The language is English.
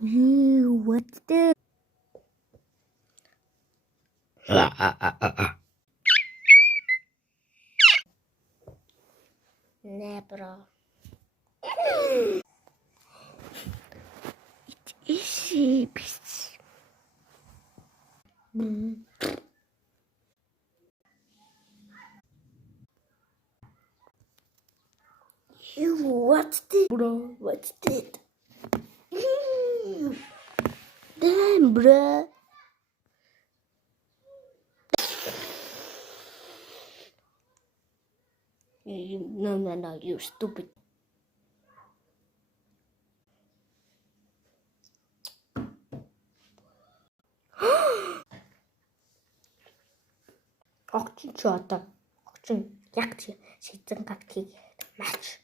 What the? Never. Easy, bitch. You what's this, bro? What's this? Damn, bro. No, you stupid. Огчин ч одоо огчин яг чи шийдэн гад хий матч.